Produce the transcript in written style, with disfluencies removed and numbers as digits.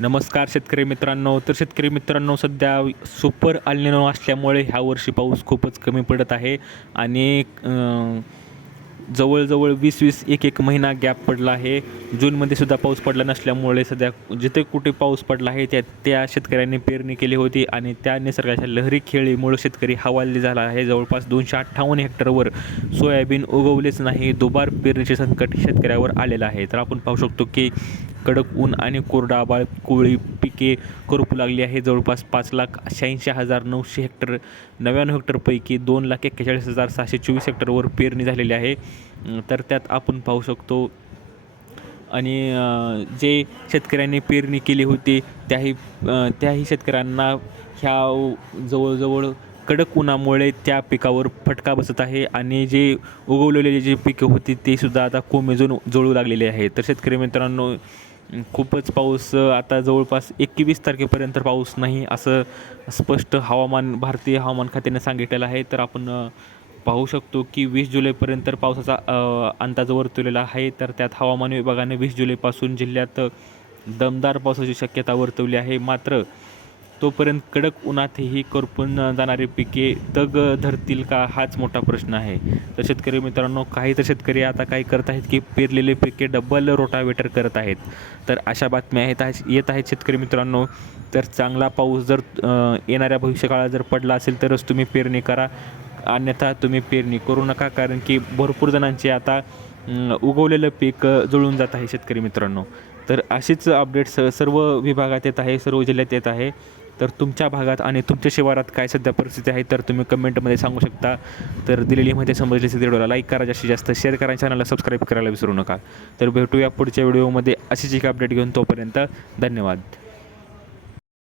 नमस्कार शेतकरी मित्रांनो. तर शेतकरी मित्रांनो, सध्या सुपर अल निनो असल्यामुळे ह्या वर्षी पाऊस खूपच कमी पडत आहे आणि जवळजवळ 20-20 एक महिना गॅप पडला आहे. जूनमध्ये सुद्धा पाऊस पडला नसल्यामुळे सध्या जिथे कुठे पाऊस पडला आहे त्या शेतकऱ्यांनी पेरणी केली होती आणि त्या निसर्गाच्या लहरी खेळीमुळे शेतकरी हवालदिल झाला आहे. जवळपास 258 हेक्टरवर सोयाबीन उगवलेच नाही. दुबार पेरणीचे संकट शेतकऱ्यावर आलेलं आहे. तर आपण पाहू शकतो की कडक ऊन आणि कोरडा आभाळ कोळी पिके करपू लागली आहे. जवळपास 5,86,900 हेक्टर 99 हेक्टरपैकी 2,41,624 हेक्टरवर पेरणी झालेली आहे. तर त्यात आपण पाहू शकतो आणि जे शेतकऱ्यांनी पेरणी केली होती त्याही शेतकऱ्यांना ह्या जवळजवळ कडक उन्हामुळे त्या पिकावर फटका बसत आहे आणि जे उगवलेले जे पिकं होती ते सुद्धा आता कोमेजून जळू लागलेले आहे. तर शेतकरी मित्रांनो, खूपच पाऊस आता जवळपास 21 तारखेपर्यंत पाऊस नाही असं स्पष्ट भारतीय हवामान खात्याने सांगितलेलं आहे. तर आपण पाहू शकतो की 20 जुलैपर्यंत पावसाचा अंदाज वर्तवलेला आहे. तर त्यात हवामान विभागाने 20 जुलैपासून जिल्ह्यात दमदार पावसाची शक्यता वर्तवली आहे. मात्र तोपर्यंत कडक उन्हातही करपून जाणारी पिके तग धरतील का, हाच मोठा प्रश्न आहे. तर शेतकरी मित्रांनो, काही तर शेतकरी आता काय करत आहेत की पेरलेले पिके डबल रोटावेटर करत आहेत. तर अशा बातम्या येत आहेत शेतकरी मित्रांनो. तर चांगला पाऊस जर येणाऱ्या भविष्यकाळात जर पडला असेल तरच तुम्ही पेरणी करा, अन्यथा तुम्ही पेरणी करू नका. कारण की भरपूर जणांचे आता उगवलेलं पीक जळून जात आहे शेतकरी मित्रांनो. तर अशीच अपडेट्स सर्व विभागात येत आहे, सर्व जिल्ह्यात येत आहे. तर तुमच्या भागात आणि तुमच्या शिवारात काय सध्या परिस्थिती आहे तर तुम्ही कमेंटमध्ये सांगू शकता. तर दिलेली माहिती समजली असेल व्हिडिओला लाईक करा, जास्तीत जास्त शेअर करा, चॅनलला सबस्क्राईब करायला विसरू नका. तर भेटूया पुढच्या व्हिडिओमध्ये अशीच एक अपडेट घेऊन. तोपर्यंत धन्यवाद.